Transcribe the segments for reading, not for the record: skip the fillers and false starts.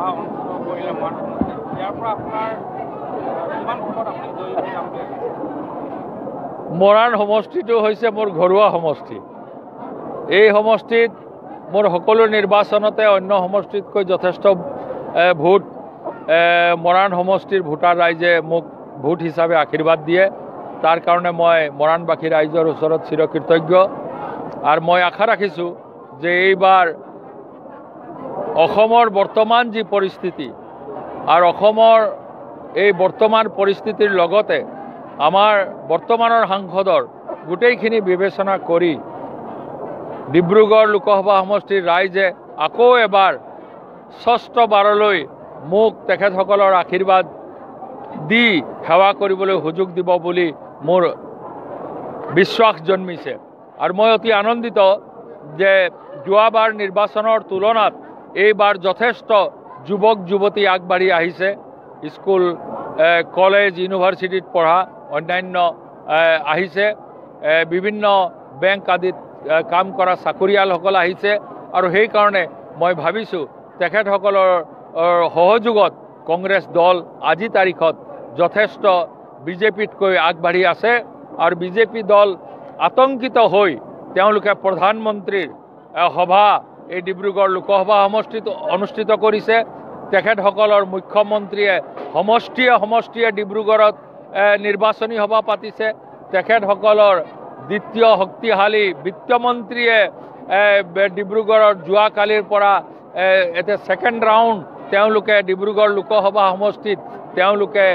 সভা অনুষ্ঠিত কৰিলে মৰাণ সমষ্টিত ইয়াৰ পৰা আপোনাৰ কিমান ভোটত আপুনি জয়ী হৈ যাম বুলি ভাবিছে? মৰাণ সমষ্টিটো হৈছে মোৰ ঘৰুৱা সমষ্টি। এই সমষ্টিত মোৰ সকলো নিৰ্বাচনতে অন্য সমষ্টিতকৈ যথেষ্ট ভোট মৰাণ সমষ্টিৰ ভোটাৰ ৰাইজে মোক ভোট হিচাপে আশীৰ্বাদ দিয়ে। তাৰ কাৰণে মই মৰাণবাসী ৰাইজৰ ওচৰত চিৰকৃতজ্ঞ। আৰু মই আশা ৰাখিছোঁ যে এইবাৰ অসমৰ বৰ্তমান যি পৰিস্থিতি আৰু অসমৰ এই বৰ্তমান পৰিস্থিতিৰ লগতে আমাৰ বৰ্তমানৰ সাংসদৰ গোটেইখিনি বিবেচনা কৰি ডিব্ৰুগড় লোকসভা সমষ্টিৰ ৰাইজে আকৌ এবাৰ ষষ্ঠবাৰলৈ মোক তেখেতসকলৰ আশীৰ্বাদ দি সেৱা কৰিবলৈ সুযোগ দিব বুলি মোৰ বিশ্বাস জন্মিছে। আৰু মই অতি আনন্দিত যে যোৱাবাৰ নিৰ্বাচনৰ তুলনাত এইবাৰ যথেষ্ট যুৱক যুৱতী আগবাঢ়ি আহিছে। স্কুল কলেজ ইউনিভাৰ্চিটিত পঢ়া অন্যান্য আহিছে, বিভিন্ন বেংক আদিত কাম কৰা চাকৰিয়ালসকল আহিছে। আৰু সেইকাৰণে মই ভাবিছোঁ তেখেতসকলৰ সহযোগত কংগ্ৰেছ দল আজি তাৰিখত যথেষ্ট বিজেপিতকৈ আগবাঢ়ি আছে। আৰু বিজেপি দল আতংকিত হৈ তেওঁলোকে প্ৰধানমন্ত্ৰীৰ সভা এই ডিব্ৰুগড় লোকসভা সমষ্টিত অনুষ্ঠিত কৰিছে। তেখেতসকলৰ মুখ্যমন্ত্ৰীয়ে সমষ্টিয়ে ডিব্ৰুগড়ত নিৰ্বাচনী সভা পাতিছে। তেখেতসকলৰ দ্বিতীয় শক্তিশালী বিত্তমন্ত্ৰীয়ে ডিব্ৰুগড়ৰ যোৱাকালিৰ পৰা এতিয়া ছেকেণ্ড ৰাউণ্ড তেওঁলোকে ডিব্ৰুগড় লোকসভা সমষ্টিত তেওঁলোকে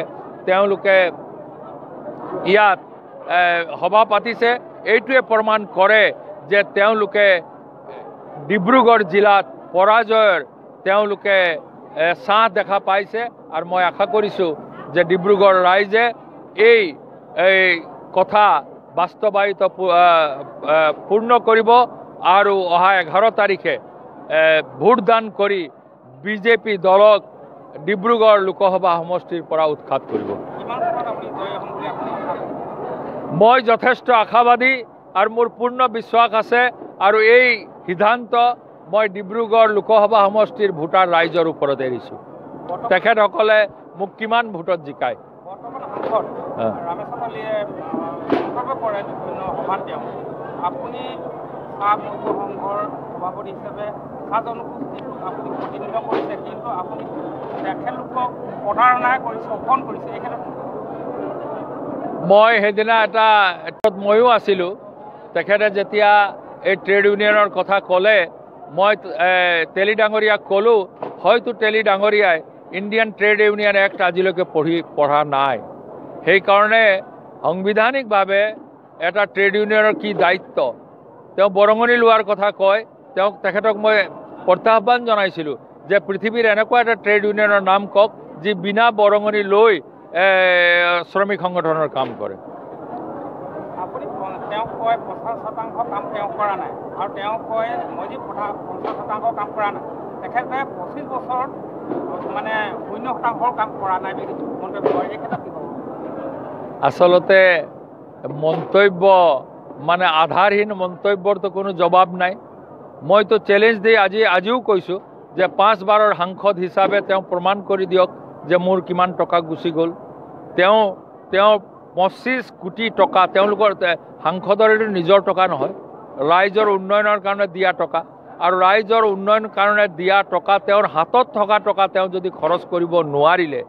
ইয়াত সভা পাতিছে। এইটোৱে প্ৰমাণ কৰে যে তেওঁলোকে ডিব্ৰুগড় জিলাত পৰাজয়ৰ তেওঁলোকে ছাঁ দেখা পাইছে। আৰু মই আশা কৰিছোঁ যে ডিব্ৰুগড় ৰাইজে এই কথা বাস্তৱায়িত পূৰ্ণ কৰিব আৰু অহা 11 তাৰিখে ভোটদান কৰি বিজেপি দলক ডিব্ৰুগড় লোকসভা সমষ্টিৰ পৰা উৎখাত কৰিব। মই যথেষ্ট আশাবাদী আৰু মোৰ পূৰ্ণ বিশ্বাস আছে। আৰু এই সিদ্ধান্ত মই ডিব্ৰুগড় লোকসভা সমষ্টিৰ ভোটাৰ ৰাইজৰ ওপৰত এৰিছোঁ। তেখেতসকলে মোক কিমান ভোটত জিকায়। আপুনি সংঘৰ সভাপতি হিচাপে জনগোষ্ঠীটোক আপুনি প্ৰতিনিধিত্ব কৰিছে, কিন্তু আপুনি তেখেতলোকক প্ৰতাৰণা কৰি শোষণ কৰিছে। এই ক্ষেত্ৰত মই সেইদিনা এটা ময়ো আছিলোঁ। তেখেতে যেতিয়া এই ট্ৰেড ইউনিয়নৰ কথা ক'লে মই তেলী ডাঙৰীয়াক ক'লোঁ, হয়তো তেলী ডাঙৰীয়াই ইণ্ডিয়ান ট্ৰেড ইউনিয়ন এক্ট আজিলৈকে পঢ়া নাই। সেইকাৰণে সাংবিধানিকভাৱে এটা ট্ৰেড ইউনিয়নৰ কি দায়িত্ব তেওঁ বৰঙণি লোৱাৰ কথা কয়। তেখেতক মই প্ৰত্যাহ্বান জনাইছিলোঁ যে পৃথিৱীৰ এনেকুৱা এটা ট্ৰেড ইউনিয়নৰ নাম কওক যি বিনা বৰঙণি লৈ শ্ৰমিক সংগঠনৰ কাম কৰে। আপুনি তেওঁ কয় 50% কাম তেওঁ কৰা নাই, আৰু তেওঁ কয় মই যি 50% কাম কৰা নাই, তেখেতে 25 বছৰত মানে 0% কাম কৰা নাই বুলি মন্তব্য কৰে। এই ক্ষেত্ৰত কি ক'ব? আচলতে মন্তব্য মানে আধাৰহীন মন্তব্যৰতো কোনো জবাব নাই। মইতো চেলেঞ্জ দি আজিও কৈছোঁ যে 5 বাৰৰ সাংসদ হিচাপে তেওঁ প্ৰমাণ কৰি দিয়ক যে মোৰ কিমান টকা গুচি গ'ল। তেওঁ 25 কোটি টকা তেওঁলোকৰ সাংসদৰ এইটো নিজৰ টকা নহয়, ৰাইজৰ উন্নয়নৰ কাৰণে দিয়া টকা। আৰু ৰাইজৰ উন্নয়নৰ কাৰণে দিয়া টকা তেওঁৰ হাতত থকা টকা তেওঁ যদি খৰচ কৰিব নোৱাৰিলে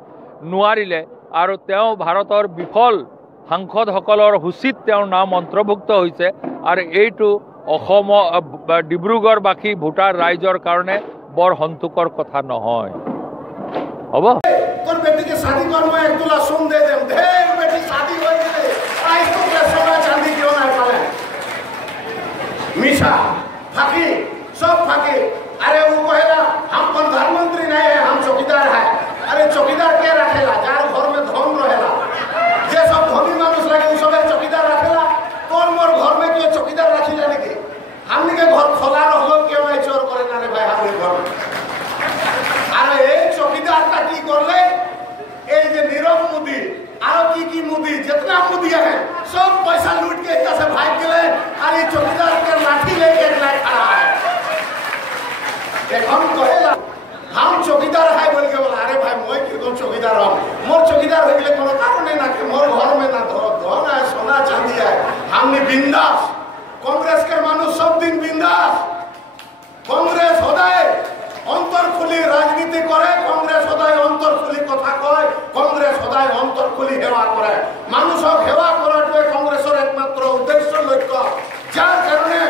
আৰু তেওঁ ভাৰতৰ বিফল সাংসদসকলৰ সূচীত তেওঁৰ নাম অন্তৰ্ভুক্ত হৈছে। আৰু এইটো ডিব্ৰুগড়বাসী ভোটাৰ ৰাইজৰ কাৰণে বৰ সন্তোষৰ কথা নহয়। হ'ব তোর বেটিকে শাদি করবো 1 তোলা সোন দে দেম ঢের বেটি শাদি হয়ে গেলে আই তো সোনা চাঁদি কেউ না পালে मिशा फाकी सब फाकी। अरे वो कहेगा हम प्रधानमंत्री नहीं है, हम चौकीदार है। अरे चौकीदार के रखेला जार घर में धन रहेला, जे सब धनी मानुष लगे उ सब चौकीदार रखेला। तोर मोर घर में क्यों चौकीदार रखी जाने के? हमने के घर खोला रहो क्यों नहीं चोर करे ना रे भाई हमने घर। अरे एक चौकीदार का की करले ए जे नीरव मोदी आरो की मोदी जितना मोदी है सब पैसा लूट के इतना से भाग गए। अरे चौकीदार के लाठी लेके खड़ा है। हम कहेला हम चौकीदार चौकीदार है बोल के बोला, अरे भाई मैं क्यों चौकीदार हूँ, मोर चौकीदार हो गए कोनो कारण ना कि मोर घर में ना धन है, सोना चांदी है, हमने बिंदास। कांग्रेस के मानुष सब दिन बिंदास। कांग्रेस सदाय अंतर खुली राजनीति करे, कांग्रेस सदाय अंतर खुली कथा कय, कांग्रेस सदाय अंतर खुली सेवा करे। मानुषक सेवा कराटे कांग्रेसर एकमात्र उद्देश्य लक्ष्य, जार कारणे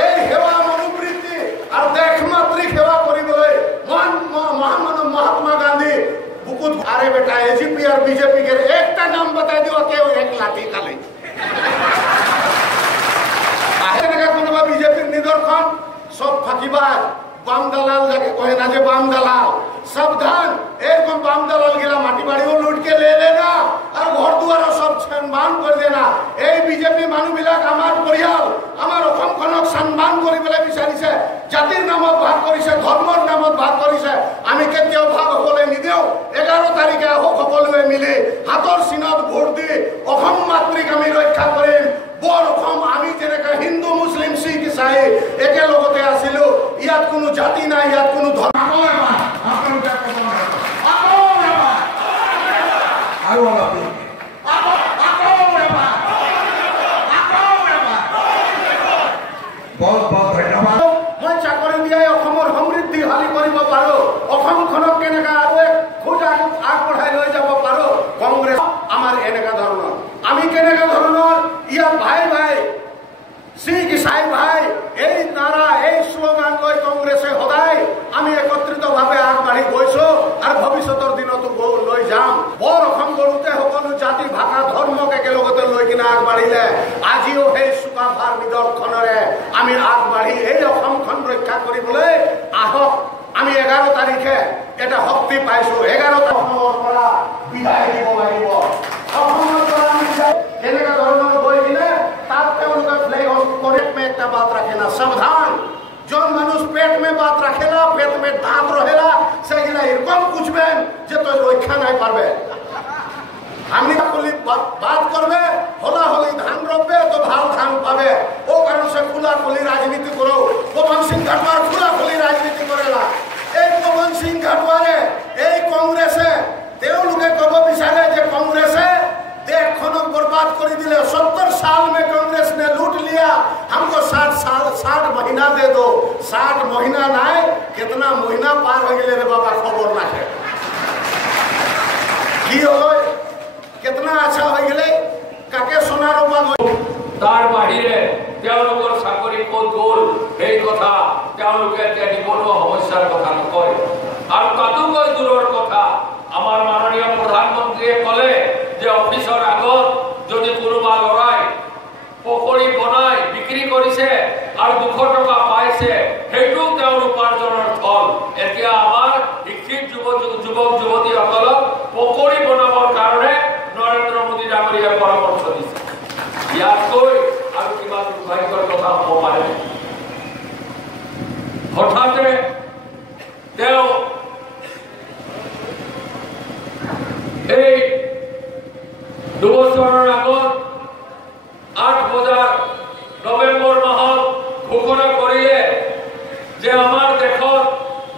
এই সেৱা মনোবৃত্তি আৰ দেখমাত্ৰিক সেৱা কৰিবলৈ মহামানব महात्मा गांधी बुकुत। अरे बेटा एजीपी और बीजेपी के एक नाम बता दियो केव एक लाठी खाली बीजेपी निदर्शन सब फाঁকিবাজ বাম দালাল যাকে কহে না যে বাম দালাল, সাবধান এরকম বাম দালাল গিলা মাটি বাড়িও লুট কে লে লেনা আর ঘর দুয়ার সব সম্মান করে দেনা। এই বিজেপি মানুষ বিলাক আমার পরিয়াল আমার অসমখনক সম্মান কৰিবলৈ বিচাৰিছে, জাতিৰ নামত ভাগ কৰিছে, ধৰ্মৰ নামত ভাগ কৰিছে। আমি কেতিয়াও ভাগ হ'বলৈ নিদিওঁ। 11 তাৰিখে আহক সকলোৱে মিলি হাতৰ চিনত ভোট দি অসম মাতৃক আমি ৰক্ষা কৰিম। বৰ অসম আমি যেনেকৈ হিন্দু মুছলিম শিখ ইছাই একেলগতে আছিলো, ইয়াত কোনো জাতি নাই, ইয়াত কোনো ধৰ্ম মই চাকৰি দিয়াই অসমৰ সমৃদ্ধিশালী কৰিব পাৰো, অসমখনক কেনেকৈ আৰু এক খোজ আগবঢ়াই লৈ যাব পাৰো। কংগ্ৰেছ আমাৰ এনেকুৱা ধৰণৰ, আমি কেনেকুৱা ধৰণৰ ইয়াত ভাই ভাই শিখ ইছাই ভাই এই নাৰা এই শ্লোগান লৈ কংগ্ৰেছে সদায় আমি একত্ৰিতভাৱে আগবাঢ়ি গৈছো আৰু ভৱিষ্যতৰ দিনতো লৈ যাম। বৰ অসম গঢ়োতে সকলো জাতি ভাষা ধৰ্মক একেলগতে লৈ কিনে আগবাঢ়িলে আজিও সেই চুকাফাৰ নিদৰ্শনেৰে আমি আগবাঢ়ি এই অসমখন ৰক্ষা কৰিবলৈ আহক। আমি 11 তাৰিখে এটা শক্তি পাইছো, 11 অসমৰ পৰা বিদায় দিব লাগিব। অসমৰ পৰা কেনেকুৱা ধৰণৰ গৈ কিনে তাত তেওঁলোকে ফ্লেগ पेट में एक बात रखेना, सावधान। जो मनुष्य पेट में बात रखेला, पेट में दांत रहेला, सेगिला इरकम कुछ में जे तो रक्षा नहीं पारबे। हमनी खुली बात करबे, होला होली धान रोपबे तो भाल धान पाबे। ओ कारण से खुला खुली राजनीति करो। पवन सिंह घटवार खुला खुली राजनीति करेला। एक पवन सिंह घटवारे এই কংগ্রেসে তেওঁলোকে কব বিচাৰে যে কংগ্রেসে देश खनक बर्बाद कर दिले। 70 साल में कांग्रेस ने लूट लिया, हमको 60 महीना दे दो। 60 महीना नहीं, कितना महीना पार हो गए रे बाबा, खबर ना है की हो कितना अच्छा हो गए काके सोना रोपा तार बाहिरे তেওঁলোকৰ চাকৰি ক'ত গ'ল সেই কথা তেওঁলোকে এতিয়া নিবনুৱা সমস্যাৰ কথা নকয়। আৰু তাতোকৈ দূৰৰ কথা আমাৰ মাননীয় প্ৰধানমন্ত্ৰীয়ে ক'লে যে অফিচৰ আগত যদি কোনোবা লৰাই পুখুৰী বনাই বিক্ৰী কৰিছে আৰু 200 টকা পাইছে, সেইটো তেওঁৰ উপাৰ্জনৰ ফল। এতিয়া আমাৰ শিক্ষিত যুৱক যুৱতীসকলক পুখুৰী বনাবৰ কাৰণে নৰেন্দ্ৰ মোদী ডাঙৰীয়াই পৰামৰ্শ দিছে। ইয়াতকৈ আৰু কিবা দুৰ্ভাগ্যৰ কথা হ'ব পাৰে। হঠাতে তেওঁ এই 2 বছৰৰ আগত 8 বজাৰ নৱেম্বৰ মাহত ঘোষণা কৰিলে যে আমাৰ দেশত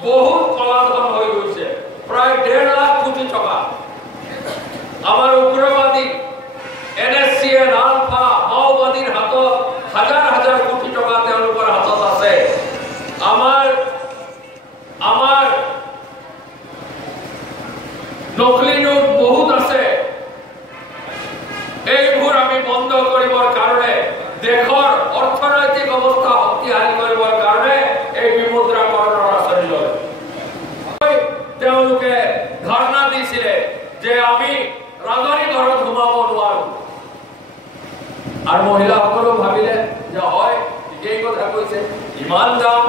বহুত কলাধন হৈ গৈছে, প্ৰায় 1.5 লাখ কোটি টকা। আমাৰ উগ্ৰবাদী NSCN আলফা মাওবাদীৰ হাতত হাজাৰ হাজাৰ কোটি টকা তেওঁলোকৰ হাতত আছে। আমাৰ নকলি নোট বহুত আছে। এইবোৰ আমি বন্ধ কৰিবৰ কাৰণে, দেশৰ অৰ্থনৈতিক অৱস্থা শক্তিশালী কৰিবৰ কাৰণে এই বিমুদ্ৰাকৰণৰ আঁচনি লয়। তেওঁলোকে ধাৰণা দিছিলে যে আমি ৰাজনী ঘৰত সোমাব নোৱাৰো। আৰু মহিলাসকলেও ভাবিলে যে হয় ঠিকেই কথা কৈছে, ইমান দাম,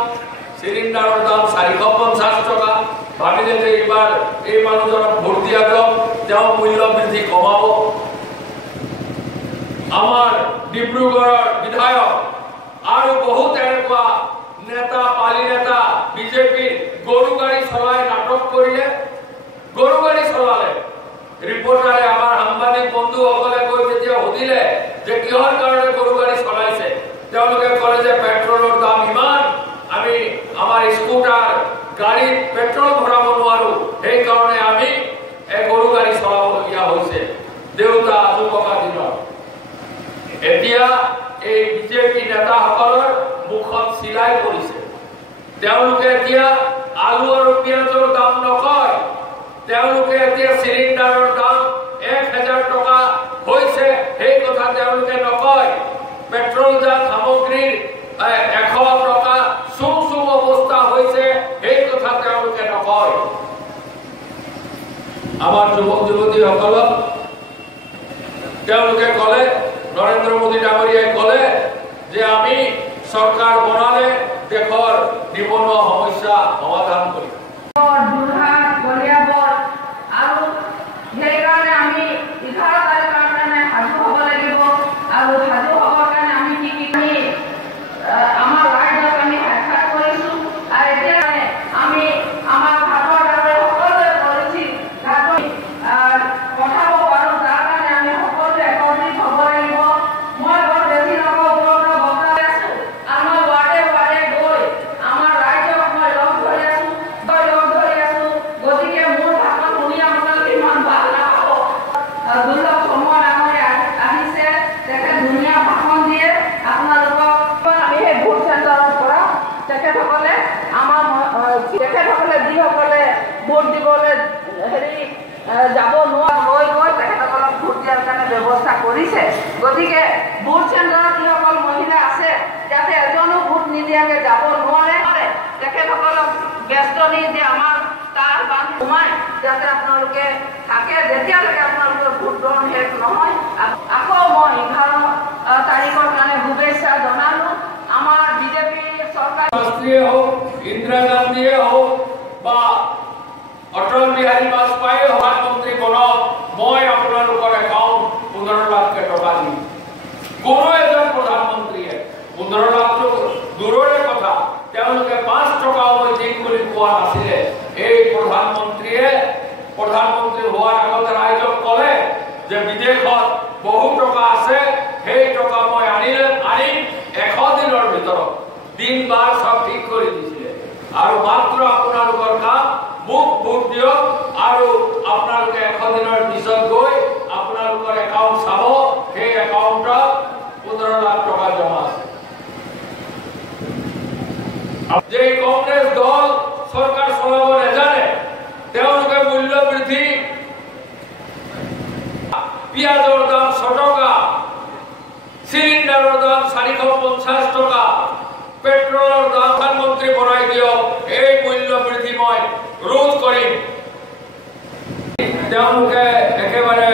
চিলিণ্ডাৰৰ দাম 450 টকা। ভাবিলে যে এইবাৰ এই মানুহজনক ভোট দিয়া যাওক, তেওঁ মূল্য বৃদ্ধি কমাব। আমাৰ ডিব্ৰুগড়ৰ বিধায়ক আৰু বহুত এনেকুৱা নেতা, পালি নেতা বিজেপিৰ গৰু গাড়ী চলাই নাটক কৰিলে, গৰু গাড়ী চলালে। ৰিপৰ্টাৰে আমাৰ সাংবাদিক বন্ধুসকলে গৈ যেতিয়া সুধিলে যে কিহৰ কাৰণে গৰু গাড়ী চলাইছে, তেওঁলোকে ক'লে যে পেট্ৰলৰ দাম ইমান, আমি আমাৰ স্কুটাৰ গাড়ীত পেট্ৰল ভৰাব নোৱাৰো, সেইকাৰণে আমি গৰু গাড়ী চলাবলগীয়া হৈছে দেউতা আজু ককা দিনত। এতিয়া এই বিজেপি নেতাসকলৰ মুখত চিলাই কৰিছে। তেওঁলোকে এতিয়া আলু আৰু পিঁয়াজৰ দাম নকয়, তেওঁলোকে এতিয়া চিলিণ্ডাৰৰ দাম 1000 টকা হৈছে সেই কথা তেওঁলোকে নকয়। পেট্ৰলজাত সামগ্ৰীৰ 100 টকা চুম চুম অৱস্থা হৈছে সেই কথা তেওঁলোকে নকয়। আমাৰ যুৱক যুৱতীসকলক তেওঁলোকে ক'লে, নৰেন্দ্ৰ মোদী ডাঙৰীয়াই ক'লে যে আমি চৰকাৰ বনালে দেশৰ নিবনুৱা সমস্যা সমাধান কৰিম। ভোট দিবলৈ যাব নোৱাৰা গৈ তেখেতসকলক ভোট দিয়াৰ কাৰণে ব্যৱস্থা কৰিছে। গতিকে ভোট চেণ্টাৰত যিসকল মহিলা আছে যাতে এজনো ভোট নিদিয়াকৈ যাব নোৱাৰে, তেখেতসকলক ব্যস্ত নি যে আমাৰ তাৰ বান্ধ সোমাই যাতে আপোনালোকে থাকে, যেতিয়ালৈকে আপোনালোকৰ ভোট গ্ৰহণ শেষ নহয়। আকৌ মই 11 তাৰিখৰ কাৰণে শুভেচ্ছা জনালো। আমাৰ বিজেপি চৰকাৰ হওক, ইন্দিৰা গান্ধীয়ে হওক বা অটল বিহাৰী বাজপেয়ী প্ৰধানমন্ত্ৰী বনক, মই আপোনালোকৰ একাউণ্ট 15 লাখ টকা দিম। কোনো এজন প্ৰধানমন্ত্ৰীয়ে 15 লাখটো দূৰৰে কথা, তেওঁলোকে 5 টকাও মই দিম বুলি কোৱা নাছিলে। এই প্ৰধানমন্ত্ৰীয়ে প্ৰধানমন্ত্ৰী হোৱাৰ আগতে ৰাইজক ক'লে যে বিদেশত বহু টকা আছে, সেই টকা মই আনিম 100 দিনৰ ভিতৰত। দিন বাৰ সব ঠিক কৰি দিছিলে আৰু মাত্ৰ আপোনালোকৰ কাম মোক ভোট দিয়ক আৰু আপোনালোকে 100 দিনৰ পিছত গৈ আপোনালোকৰ একাউণ্ট চাব, সেই একাউণ্টত 15 লাখ টকা জমা আছে। যে কংগ্ৰেছ দল চৰকাৰ চলাব নেজানে, তেওঁলোকে মূল্য বৃদ্ধি, পিঁয়াজৰ দাম 6 টকা, চিলিণ্ডাৰৰ দাম 450 টকা, পেট্ৰলৰ দাম প্ৰধানমন্ত্ৰী বনাই দিয়ক, এই মূল্য বৃদ্ধি মই ৰোধ কৰিম। তেওঁলোকে একেবাৰে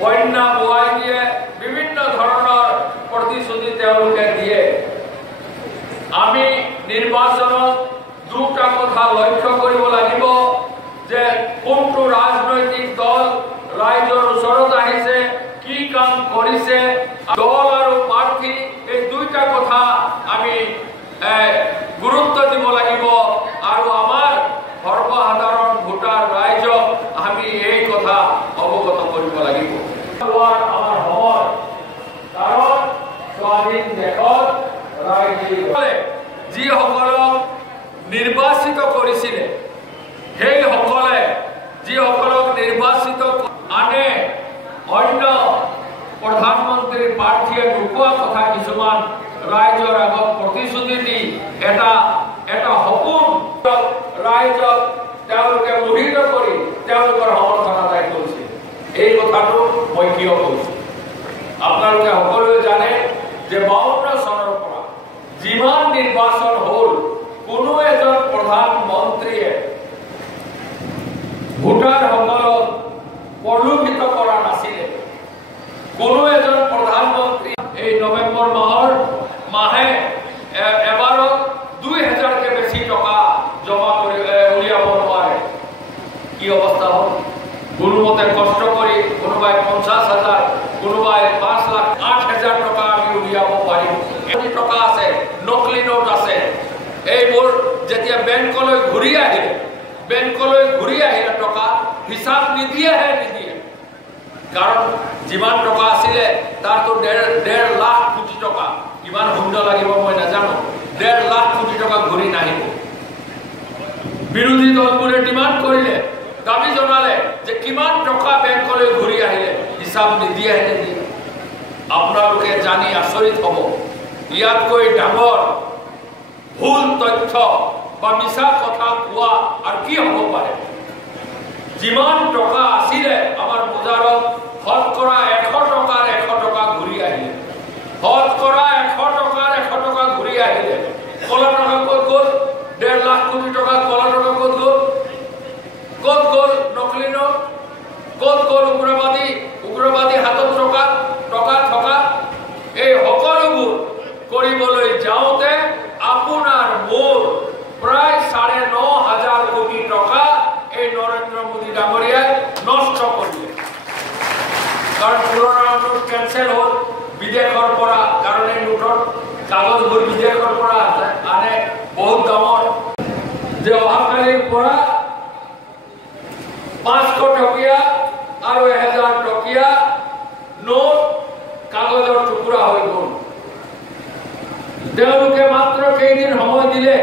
বন্যা বুৱাই দিয়ে, বিভিন্ন ধৰণৰ প্ৰতিশ্ৰুতি তেওঁলোকে দিয়ে। আমি নিৰ্বাচনত দুটা কথা লক্ষ্য কৰিব লাগিব যে কোনটো ৰাজনৈতিক দল ৰাইজৰ ওচৰত আহিছে, কি কাম কৰিছে, দল আৰু প্ৰাৰ্থী, এই দুইটা কথা আমি গুৰুত্ব দিব লাগিব আৰু আমাৰ সৰ্বসাধাৰণ ভোটাৰ ৰাইজক আমি এই কথা অৱগত কৰিব লাগিব। আমাৰ সময়, কাৰণ স্বাধীন দেশত ৰাইজে যিসকলক নিৰ্বাচিত কৰিছিলে, সেইসকলে যিসকলক নিৰ্বাচিত আনে অন্য প্ৰধানমন্ত্ৰীৰ প্ৰাৰ্থীয়ে নোকোৱা কথা কিছুমান ৰাইজৰ আগত প্ৰতিশ্ৰুতি দি এটা সপোন ৰাইজক তেওঁলোকে মোহিত কৰি তেওঁলোকৰ সমৰ্থন আদায় কৰিছে। এই কথাটো মই কিয় কৈছো, আপোনালোকে সকলোৱে জানে যে 52 চনৰ পৰা যিমান নিৰ্বাচন হ'ল, কোনো এজন প্ৰধানমন্ত্ৰীয়ে ভোটাৰসকলক প্ৰলোভিত কৰা নাছিলে। কোনো এজন প্ৰধানমন্ত্ৰী এই নৱেম্বৰ মাহে এবাৰত 2000কে বেছি টকা জমা কৰি উলিয়াব নোৱাৰে। কি অৱস্থা হ'ল? কোনোমতে কষ্ট কৰি কোনোবাই 50,000, কোনোবাই 5 লাখ 8,000 টকা আমি উলিয়াব পাৰিম। এটি টকা আছে, নকলি নোট আছে, এইবোৰ যেতিয়া বেংকলৈ ঘূৰি আহিলে টকা হিচাপ নিদিয়ে। কাৰণ যিমান টকা আছিলে তাৰতো 1.5 লাখ কোটি টকা, কিমান শূন্য লাগিব মই নাজানো, 1.5 লাখ কোটি টকা ঘূৰি নাহিব। বিৰোধী দলবোৰে ডিমাণ্ড কৰিলে, দাবী জনালে যে কিমান টকা বেংকলৈ ঘূৰি আহিলে, হিচাপ নিদিয়ে। আপোনালোকে জানি আচৰিত হ'ব, ইয়াতকৈ ডাঙৰ ভুল তথ্য বা মিছা কথা কোৱা আৰু কি হ'ব পাৰে। যিমান টকা আছিলে আমাৰ বজাৰত, শতকৰা 100 টকাৰ 100 টকা ঘূৰি আহিলে, শতকৰা 100 টকাৰ 100 টকা ঘূৰি আহিলে। কলা টকা ক'ত গ'ল? 1.5 লাখ কোটি টকা কলা টকা ক'ত গ'ল? ক'ত গ'ল নকলি নোট? ক'ত গ'ল উগ্ৰবাদী হাতত টকা থকা? এই সকলোবোৰ কৰিবলৈ যাওঁতে আপোনাৰ মোৰ প্ৰায় 9,500 কোটি টকা এই নৰেন্দ্ৰ মোদী ডাঙৰীয়াই নষ্ট কৰিলে। কাৰণ পুৰণা নোট কেঞ্চেল হ'ল বিদেশৰ পৰা, কাৰণ এই নোটৰ কাগজবোৰ বিদেশৰ পৰা আনে বহুত দামৰ। যে অহাকালিৰ পৰা 500 টকীয়া আৰু 1000 টকীয়া নোট কাগজৰ টুকুৰা হৈ গ'ল। তেওঁলোকে মাত্ৰ কেইদিন সময় দিলে,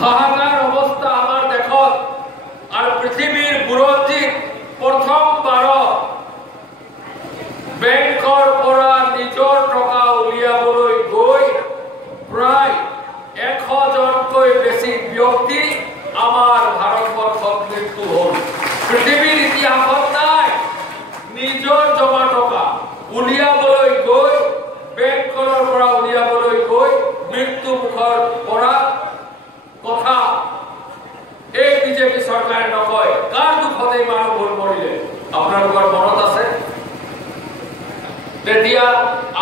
হাহাকাৰ অৱস্থা আমাৰ দেশত আৰু পৃথিৱীৰ বুৰঞ্জীত প্ৰথমবাৰত বেংকৰ পৰা নিজৰ টকা উলিয়াবলৈ গৈ প্ৰায় 100জনকৈ বেছি ব্যক্তি আমাৰ ভাৰতবৰ্ষত মৃত্যু হ'ল। পৃথিৱীৰ ইতিহাসত নাই নিজৰ জমা টকা উলিয়াবলৈ গৈ, বেংকখনৰ পৰা উলিয়াবলৈ গৈ মৃত্যু মুখৰ পৰা কথা এই বিজেপি চৰকাৰে নকয়। কাৰ দুখত এই মানুহবোৰ মৰিলে আপোনালোকৰ মনত আছে? তেতিয়া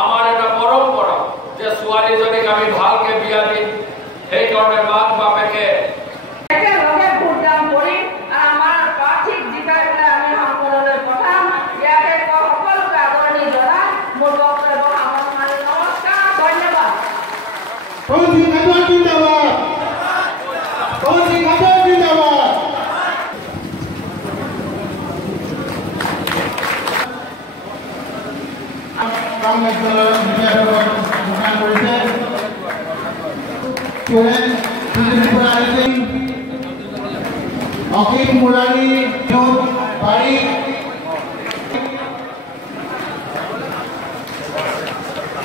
আমাৰ এটা পৰম্পৰা যে ছোৱালীজনীক আমি ভালকে বিয়া দিম, সেইকাৰণে মাক বাপেকে একেলগে ভোটদান কৰি আমাৰ প্ৰাৰ্থীক জিকাই পেলাই আমি সকলোলৈ পঠাম। ইয়াকে সকলোকে আদৰণি জনাই মোৰ বক্তব্য সামৰণি মাৰিলোঁ। নমস্কাৰ, ধন্যবাদ। অখিল মুৰাৰী পাৰিক,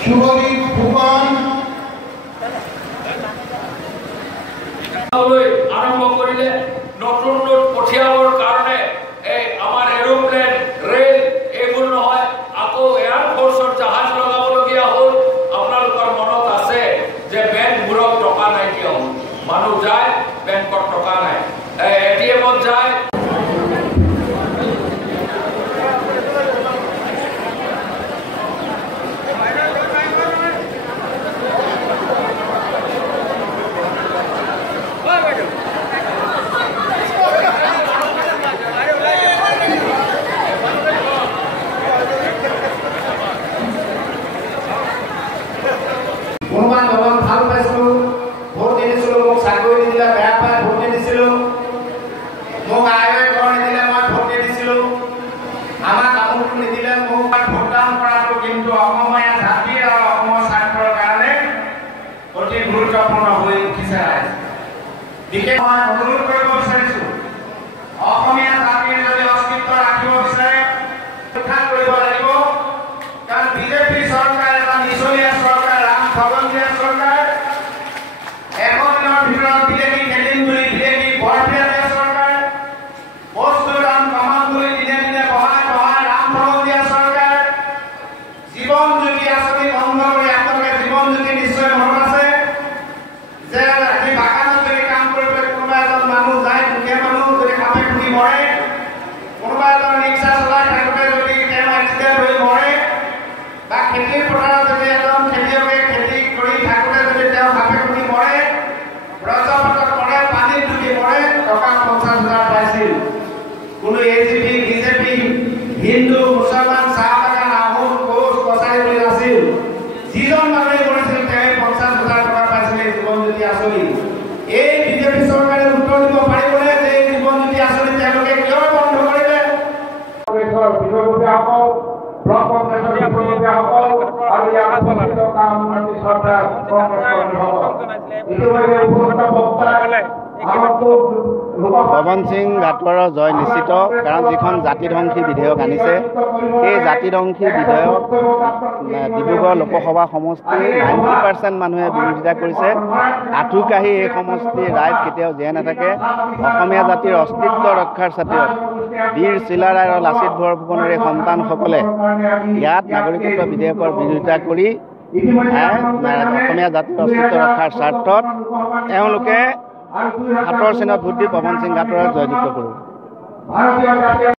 শুভদীপ ফুকন আৰম্ভ কৰিলে। নতুন নোট পঠিয়াবৰ কাৰণে এই আমাৰ এৰোপ্লেন, ৰেল এইবোৰ নহয়, আকৌ এয়াৰ ফৰ্চৰ জাহাজ লগাবলগীয়া হ'ল। আপোনালোকৰ মনত আছে যে বেংকবোৰত টকা নাইকিয়া হ'ল। মানুহ যায়, বেংকত টকা নাই, এটিএমত যায়। কোনোবা দলক ভাল পাইছিলো, ভোট দিছিলো, মোক চাকৰি নিদিলে বেয়া পাই ভোট নিদিছিলো, মোক আয়োগে ঘৰ নিদিলে মই ভোট দিছিলো, আমাক আমুকটো নিদিলে মোক ভোটদান কৰাটো কিন্তু অসমীয়া জাতি আৰু অসমৰ স্বাৰ্থৰ কাৰণে অতি গুৰুত্বপূৰ্ণ হৈ উঠিছে। বিশেষ মই অনুৰোধ কৰিব বিচাৰিছো, অসমীয়া জাতিৰ যদি অস্তিত্ব ৰাখিব বিচাৰে উত্থান কৰিব লাগিব। কাৰণ বিজেপি চৰকাৰ এটা নিচলীয়া চৰকাৰ, খগনদিয়া চৰকাৰ, এখন দিনৰ ভিতৰত বিলেকি খেলিম বুলি বিলেকি বৰপিয়া চৰকাৰ, বস্তুৰ দাম কমাম বুলি দিনে দিনে বঢ়াই ৰাম খগনদিয়া চৰকাৰ, জীৱন জ্যোতি আঁচনি বন্ধ কৰি আপোনালোকে জীৱন জ্যোতি নিশ্চয় মনত আছে যে আজি বাগানত যদি কাম কৰিবলৈ কোনোবা এজন মানুহ যায়, দুখীয়া মানুহ যদি কাপে খুলি মৰে, কোনোবা এজন ৰিক্সা চলাই থাকোঁতে যদি তেওঁ এক্সিডেণ্ট হৈ মৰে, বা খেতিৰ পথাৰত যদি এজন খেতিয়কে খেতি কৰি থাকোঁতে যদি তেওঁ কাপে খুলি মৰে, ব্ৰজপথত মৰে, পানীত ডুবি মৰে, টকা 50,000 পাইছিল। কোনো এজিপি, বিজেপি, হিন্দু, মুছলমান, চাহ বাগান, আহোম, কোচ, কছাৰী বুলি নাছিল। যিজন মানুহে মৰিছিল তেওঁ 50,000 টকা পাইছিলে জীৱন জ্যোতি আঁচনি। এই বিজেপি চৰকাৰে উত্তৰ দিব পাৰিবনে যে এই জীৱন জ্যোতি আঁচনি তেওঁলোকে কিয় বন্ধ কৰিলে? বিধায়কসকল, ব্লক পঞ্চায়তৰ বিধায়কসকল আৰু ইয়াৰ উপস্থিত কামমন্ত্ৰী চৰকাৰ ইতিমধ্যে উপস্থিত বক্তাই আমাক পৱন সিং ঘাটোৱাৰৰ জয় নিশ্চিত, কাৰণ যিখন জাতিধ্বংসী বিধেয়ক আনিছে সেই জাতিধ্বংসী বিধেয়ক ডিব্ৰুগড় লোকসভা সমষ্টিৰ 90% মানুহে বিৰোধিতা কৰিছে। আঁঠুকাঢ়ি এই সমষ্টিৰ ৰাইজ কেতিয়াও জীয়াই নাথাকে। অসমীয়া জাতিৰ অস্তিত্ব ৰক্ষাৰ খাতিৰত বীৰ চিলাৰায় আৰু লাচিত বৰফুকনৰ এই সন্তানসকলে ইয়াত নাগৰিকত্ব বিধেয়কৰ বিৰোধিতা কৰি অসমীয়া জাতিৰ অস্তিত্ব ৰক্ষাৰ স্বাৰ্থত তেওঁলোকে হাতৰ চিনত ভোট দি পৱন সিং ঘাটোৱাৰক জয়যুক্ত কৰিব।